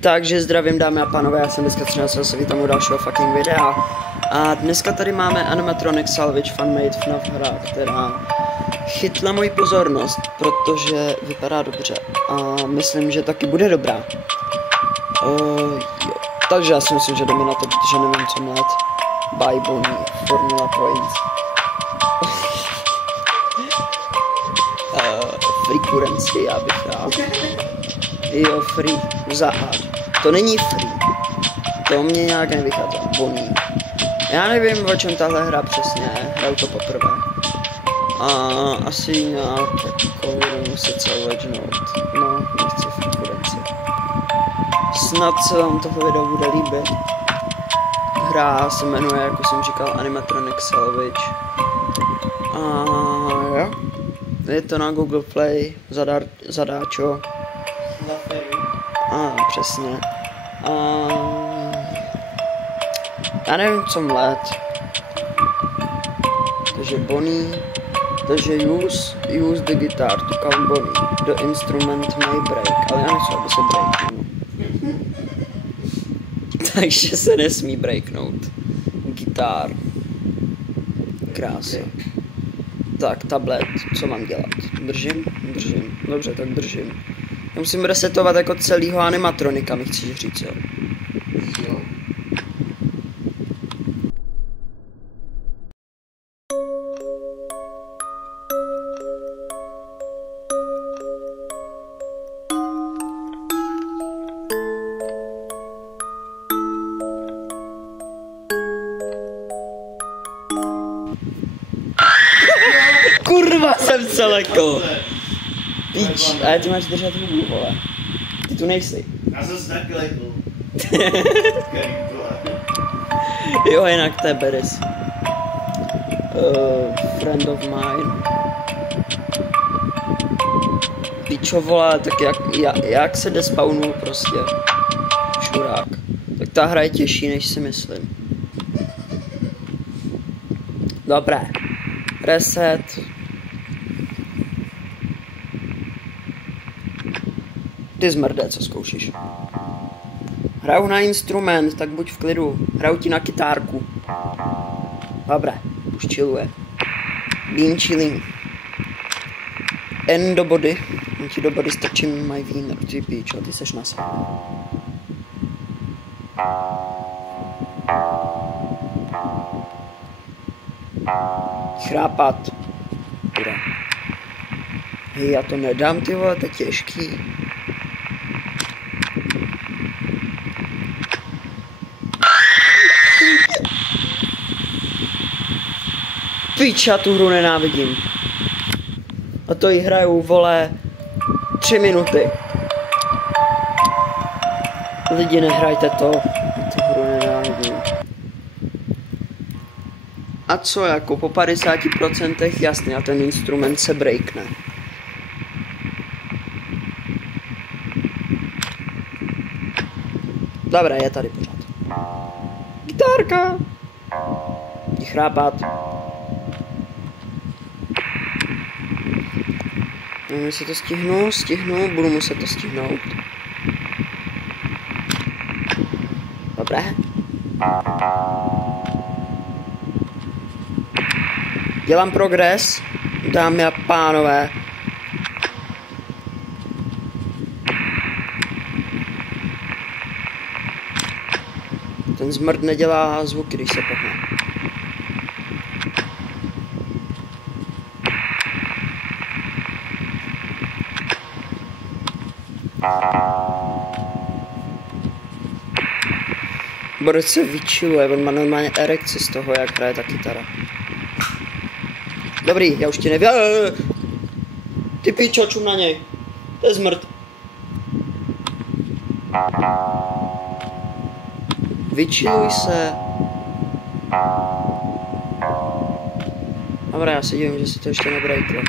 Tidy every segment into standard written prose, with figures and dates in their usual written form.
Takže zdravím dámy a pánové, já jsem dneska 13. se vítám u dalšího fucking videa. A dneska tady máme Animatronic Salvage Fanmade FNAF hra, která chytla moji pozornost, protože vypadá dobře. A myslím, že taky bude dobrá. Jo. Takže já si myslím, že jdeme na to, protože nevím co mlet. Bye Bonnie, Formula Points. Free currency, já bych rád. Jo, free, za A. To není free. To mě nějak nevychází. Bonnie. Já nevím, o čem tahle hra přesně je. Hraju to poprvé. A asi nějak jako budu muset salvagenout. No, nechci free currency. Snad se vám tohle video bude líbit. Hra se jmenuje, jako jsem říkal, Animatronic Salvage. A jo. Je to na Google Play, zadáčo. Přesně. Já nevím co mlet. Takže Bonnie. Takže use the guitar to count Bonnie. The instrument may break. Ale já nechci, aby se breaknul. Takže se nesmí breaknout. Gitar. Krása. Tak, tablet, co mám dělat? Držím? Dobře, tak držím. Já musím resetovat jako celýho animatronika, mi chceš říct, jo? Kurva, jsem se lekl. Píč, ale ty máš držet hubu, vole. Ty tu nejsi. Já jsem se taky lekl. Jo, jinak to je Beres. Friend of mine. Píčo, vole, tak jak se despawnul prostě. Šurák. Tak ta hra je těžší, než si myslím. Dobré. Reset. Ty zmrde, co zkoušíš. Hraju na instrument, tak buď v klidu. Hraju ti na kytárku. Dobré, už chilluje. Beam chilling. N do body. Já ti do body strčím my wiener. Ty píčo, ty seš na sebe. Chrápat. Bude. Hej, já to nedám, ty vole, to je těžký. Píč, já tu hru nenávidím. A to jí hraju, vole, 3 minuty. Lidi, nehrajte to. Tu hru nenávidím. A co, jako po 50% jasně, a ten instrument se breakne. Dobré, je tady pořád. Gitárka. Jdi chrápat. Nevím, jestli to stihnu, budu muset to stihnout. Dobré. Dělám progres, dámy a pánové. Ten zmrt nedělá zvuky, když se pohne. Borec se vyčiluje, on má normálně erekci z toho, jak hraje ta kytara. Dobrý, já už ti nevím. Ty pičo, čum na něj. To je zmrt. Vyčiluj se. Dobrá, já si divím, že si to ještě nebrejklo.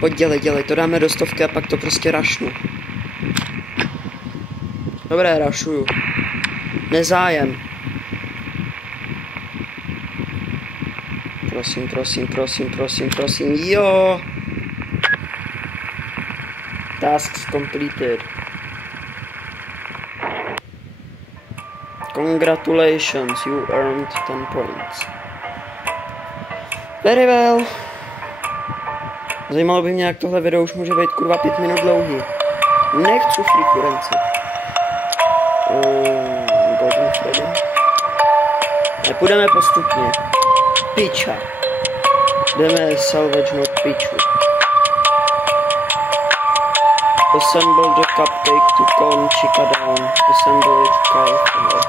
Pojď, dělej, to dáme do 100 a pak to prostě rašnu. Dobré, rašuju. Nezájem. Prosím, jo. Tasks completed. Congratulations, you earned 10 points. Very well. Zajímalo by mě, jak tohle video už může být kurva 5 minut dlouhý. Nechci free currency. Golden Freddy. Nepůjdeme postupně. Piča. Jdeme salvagenout piču. Assemble the cupcake to calm chica down. Assemble it carefully.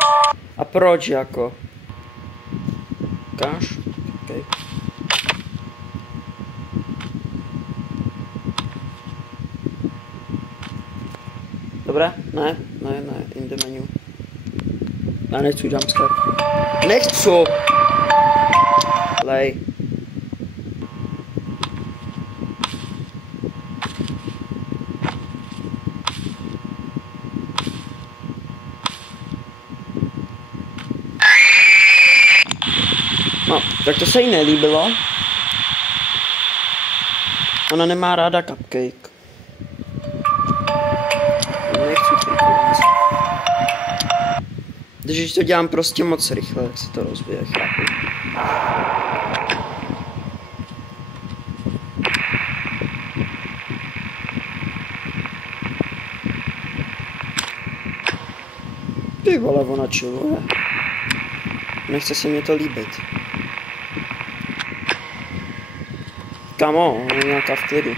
A proč jako? Káš? Okay. Dobré? Ne, in the menu. Já nechci jumpscare. Nechci! Lej. No, tak to se jí nelíbilo. Ona nemá ráda cupcake. Nechci přijít. Když to dělám prostě moc rychle, jak se to rozbije, chápu. Ty vole, ona chilluje. Nechce se mě to líbit. Kamo, ona je nějaká v klidu.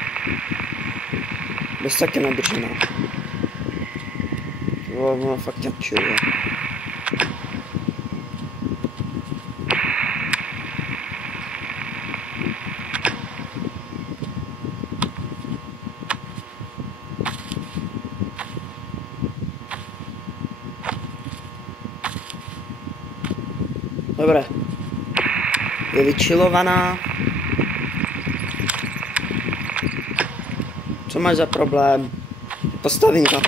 Bez taky nadržená. Ona fakt nějak chilluje. Dobré. Je vyčilovaná. Co máš za problém? Postavím to.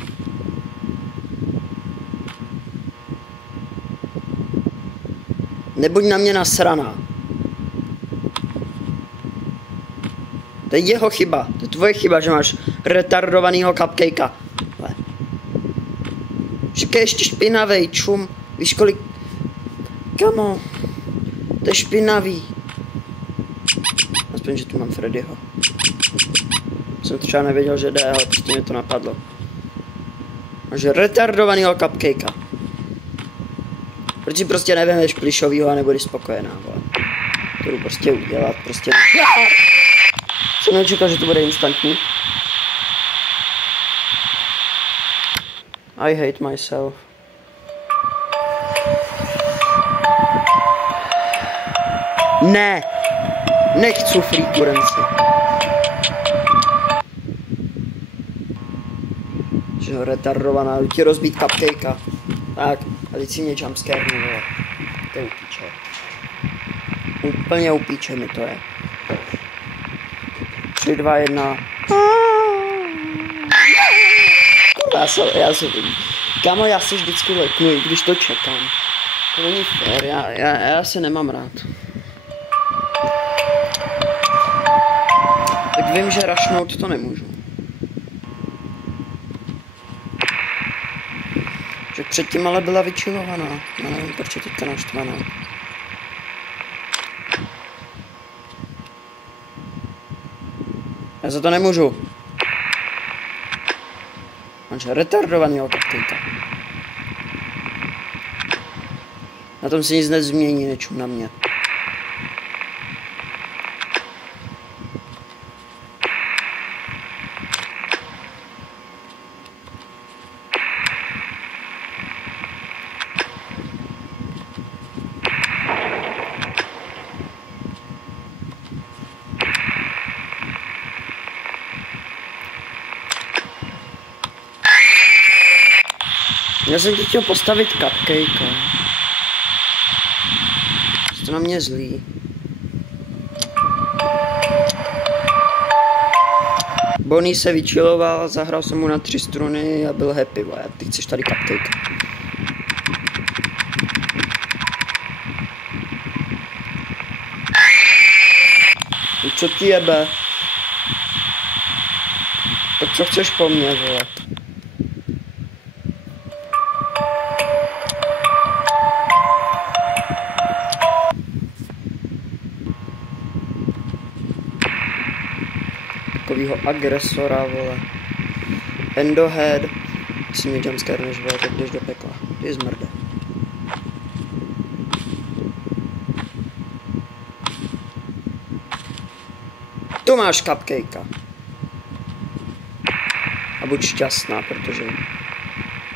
Nebuď na mě nasraná. To je jeho chyba. To je tvoje chyba, že máš retardovanýho cupcakea. Říkej ještě špinavej, čum. Víš kolik... Kamo. To je špinavý. Aspoň, že tu mám Freddyho. Jsem třeba nevěděl, že jde, ale prostě mě to napadlo. Máš retardovanýho cupcakea. Proč si prostě nevemeš plišovýho a nebudeš spokojená, vole. To jdu prostě udělat, prostě... Jsem nečekal, že to bude instantní. I hate myself. Ne! Nechci free currency. Že retardovaná, jdu ti rozbít cupcakea. Tak, a teď si mě jumpscare, vole. To je upíče. Úplně upíče mi to je. 3, 2, 1. Já se vidím. Kámo, já se vždycky leknu, i když to čekám. To není fér, já se nemám rád. Tak vím, že rushnout to nemůžu. Že předtím ale byla vyčilovaná. Já nevím, proč je teďka naštvaná. Já za to nemůžu. Máš retardovanýho cupcakea. Na tom se nic nezmění, nečum na mě. Já jsem ti chtěl postavit cupcake. Jste na mě zlý. Bonnie se vyčiloval, zahrál jsem mu na 3 struny a byl happy, a ty chceš tady cupcake. Co ti jebe? Tak co chceš po mně, vole? takovýho agresora, vole. Endohead. Si mě jumpscare než, vole, tak jdeš do pekla. Ty zmrde. Tu máš cupcakea. A buď šťastná, protože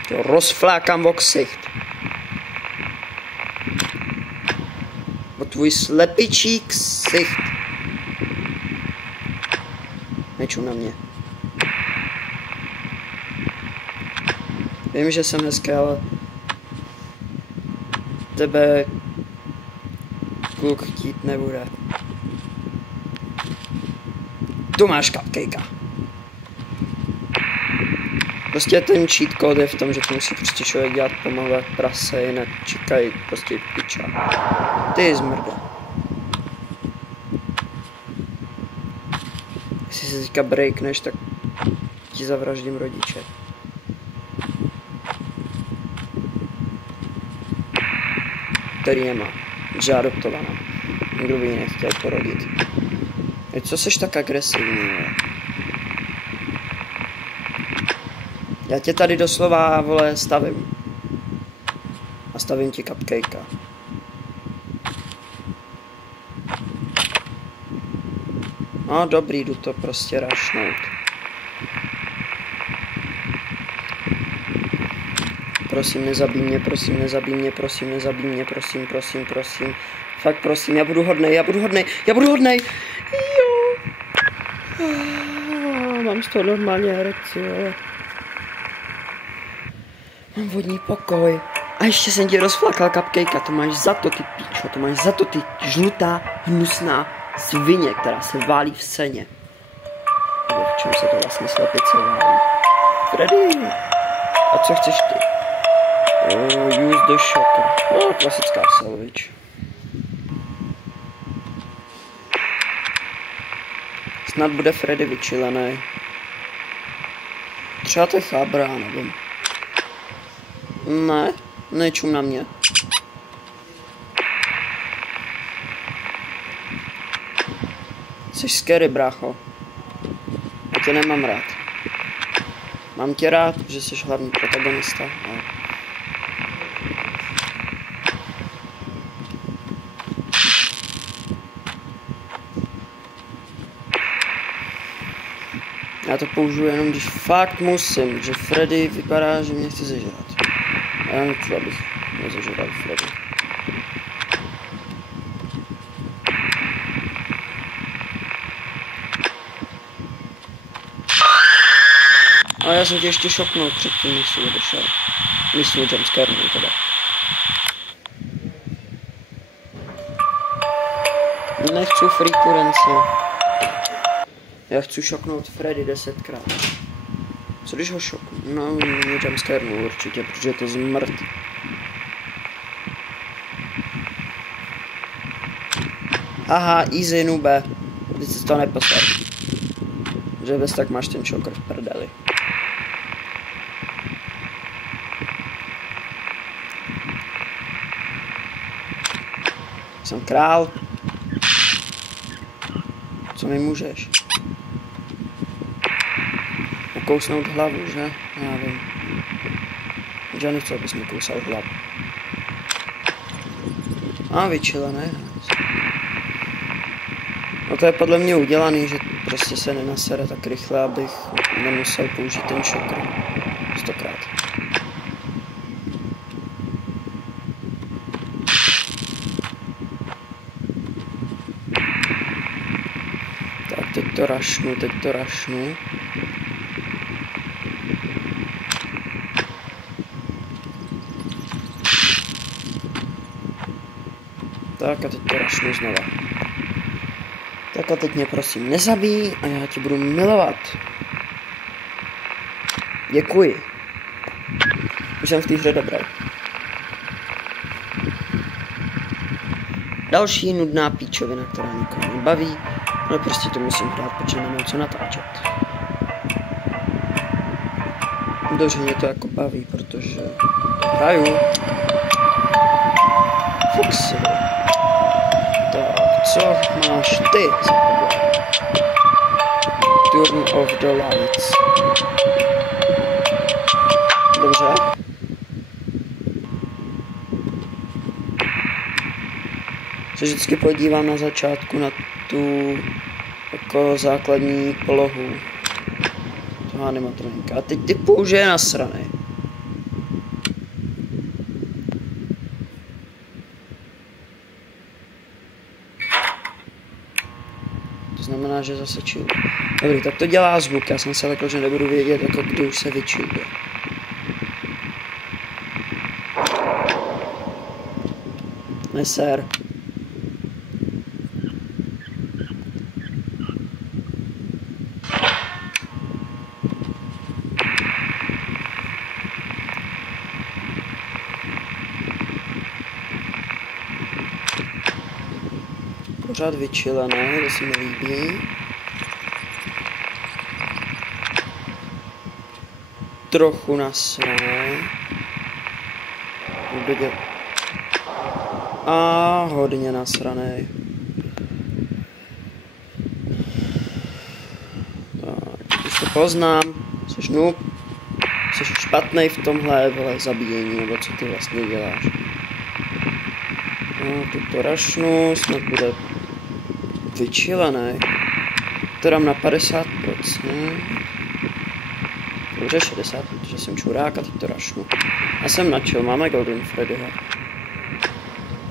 to rozflákám o ksicht. O tvůj slepičí ksicht. Neču na mě. Vím, že jsem hezký, ale tebe kluk chtít nebude. Tu máš cupcakea. Prostě ten cheat code je v tom, že to musí prostě člověk dělat pomalu jak prase, jinak čekají prostě piča. Ty zmrde. Jestli se teďka breakneš, tak ti zavraždím rodiče. Který nemá. Že adoptovaná. Nikdo by ji nechtěl porodit. Co seš tak agresivní, jo? Já tě tady doslova, vole, stavím. A stavím ti cupcakea. No dobrý, jdu to prostě rašnout. Prosím, nezabij mě, prosím, nezabij mě, prosím, nezabij mě, prosím, prosím, prosím. Fakt prosím, já budu hodnej, já budu hodnej, já budu hodnej. Jo. Mám z toho normálně erekci, jo. Mám vodní pokoj. A ještě jsem ti rozflakal cupcakea, to máš za to, ty píčo, to máš za to, ty žlutá, hnusná svině, která se válí v seně. Nebo v čem se to vlastně slepice válí? Freddy, a co chceš ty? Use the shocker. No, klasická salvage. Snad bude Freddy vyčilený. Třeba to je chábra, nevím. Ne, nečum na mě. Jsi scary, brácho. Já tě nemám rád. Mám tě rád, že jsi hlavní protagonista, ale... Já to použiju jenom, když fakt musím, že Freddy vypadá, že mě chce zežrat. A já nechci, abych nezežral Freddy. Ale já jsem tě ještě šoknul předtím, než jsi odešel. Myslím, jumpscare teda. Nechci free currency. Já chci šoknout Freddy 10krát. Co když ho šoknu? No, mě jumpscare určitě, protože je to zmrt. Aha, easy nube. Teď si to neposlal. Že bez tak máš ten šokr v prdeli. Jsem král. Co mi můžeš? Ukousnout hlavu, že? Já vím. Já nechci, abys mi kousal hlavu. A vyčilené. No to je podle mě udělaný, že prostě se nenasere tak rychle, abych nemusel použít ten šokr 100krát. Tak, teď to rašnu. Tak a teď to rašnu znova. Tak a teď mě prosím nezabij a já tě budu milovat. Děkuji. Už jsem v té hře dobrý. Další nudná píčovina, která nikoho nebaví, ale prostě to musím hrát, protože nemám co natáčet. Dobře, mě to jako baví, protože to hraju. Foxy. Tak, co máš ty za problém? Turn off the lights. Dobře. Se vždycky podívám na začátku na tu jako základní polohu toho animatronika. A teď ty použije na strany. To znamená, že zase chill. Dobrý, tak to dělá zvuk. Já jsem se lekl, že nebudu vědět, jako kdy už se vyčiluje. Neser. Pořád vyčilené, to se mi líbí. Trochu nasrané. A hodně nasraný. Tak, už to poznám. Jsi noob. Jsi špatnej v tomhle, vole, zabíjení, nebo co ty vlastně děláš. No, tu to rašnu, snad bude vyčilený. To dám na 50%. Dobře, 60, protože jsem čurák a teď to rašnu. Já jsem načil, máme Golden Freddyho.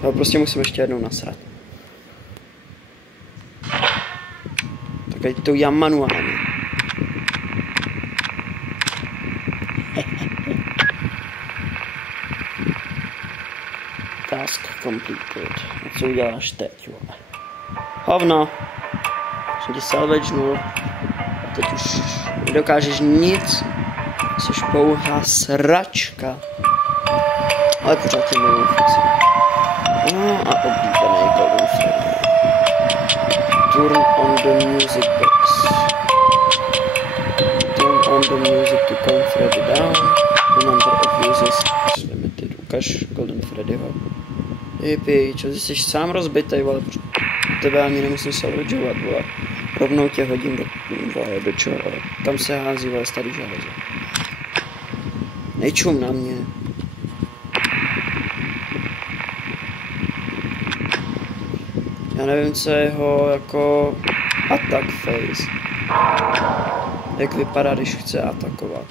Já prostě musím ještě jednou nasrat. Tak ať to já manuálně. Task completed. A co uděláš teď, vole? Hovno. Jsem ti salvagenul. A teď už nedokážeš nic. Jsi pouhá sračka. Ale pořád tě miluji, no a oblíbený Golden Freddy. Turn on the music box. Turn on the music to calm Freddy down. The number of users is limited. Ukaž Golden Freddyho. Jipi, čo jsi sám rozbitej, vole, tebe ani nemusím salvageovat, vole. Rovnou tě hodím do čeho, tam se hází, vole, starý železo. Nečum na mě. Já nevím, co je jeho jako attack phase. Jak vypadá, když chce atakovat.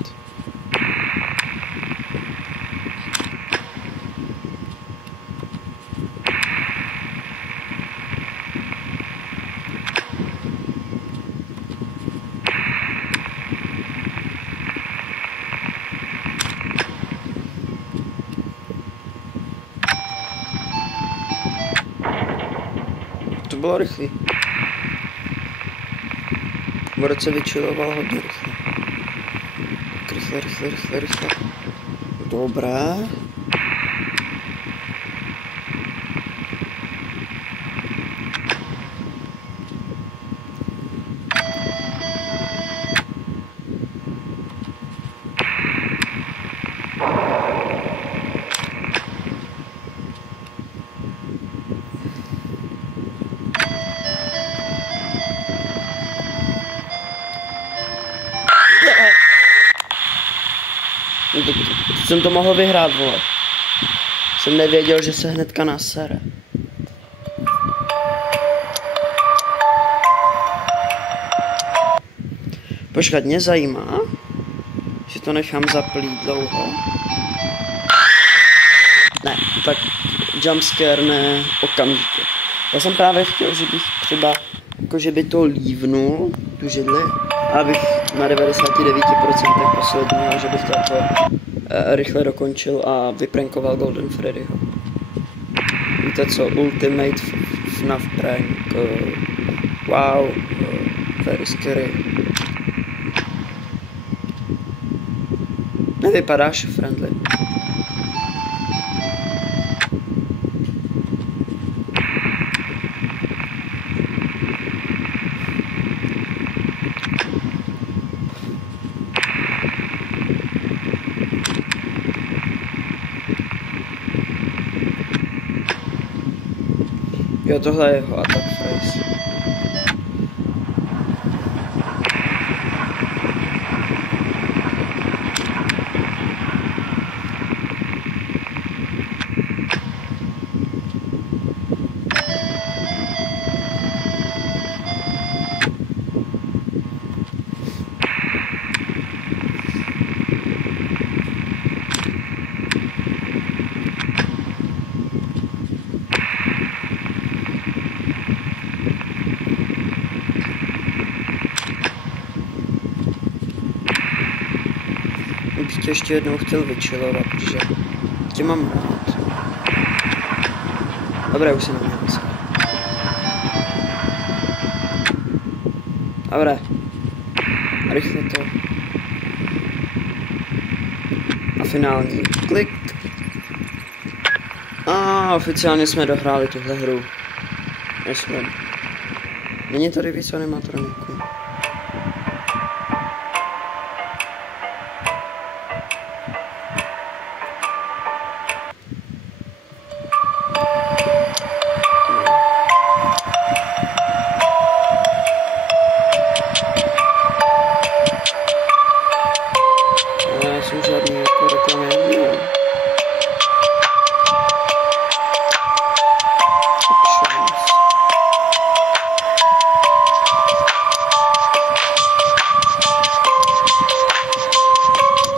To bylo rychlý. Borec se vyčiloval hodně rychle. Tak rychle. Dobré. Jsem to mohl vyhrát, vole. Jsem nevěděl, že se hnedka nasere. Počkat, mě zajímá, že to nechám zaplít dlouho. Ne, tak jumpscare ne okamžitě. Já jsem právě chtěl, že bych třeba, jako že by to lívnul, tu židli, abych na 99% poslední, a že bych to jako rychle dokončil a vyprankoval Golden Freddyho. Víte co? Ultimate FNAF prank. Wow. Very scary. Nevypadáš friendly. Jo, tohle je jeho attack phrase. tě ještě jednou chtěl vyčilovat, protože tě mám rád. Dobré, už se na mě hlasí. Dobré. Rychle to. A finální klik. A oficiálně jsme dohráli tuhle hru. Není tady víc animatroniků. Já jsem žádný jako reklamy neměl.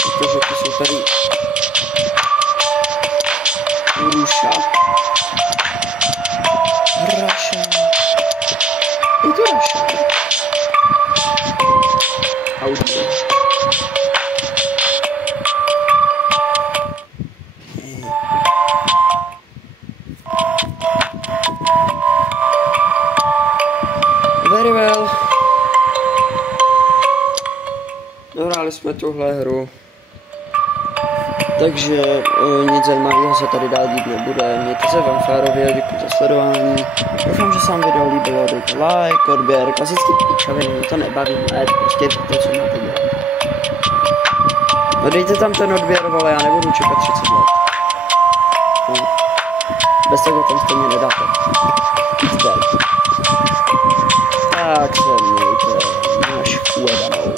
Protože ty jsou tady Ruša. Russia. Je to Russia. Audio. Very well. Dohráli jsme tuhle hru. Takže nic zajímavého se tady dál dít nebude. Mějte se fanfárově, děkuji za sledování. Doufám, že se vám video líbilo, dejte like, odběr, klasický píčaviny, mě to nebaví, ne, prostě to, co máte dělat. No dejte tam ten odběr, ale já nebudu čekat 30 let. No. Bez toho tam stejně nedáte. Tak se mějte, máš ujedanou.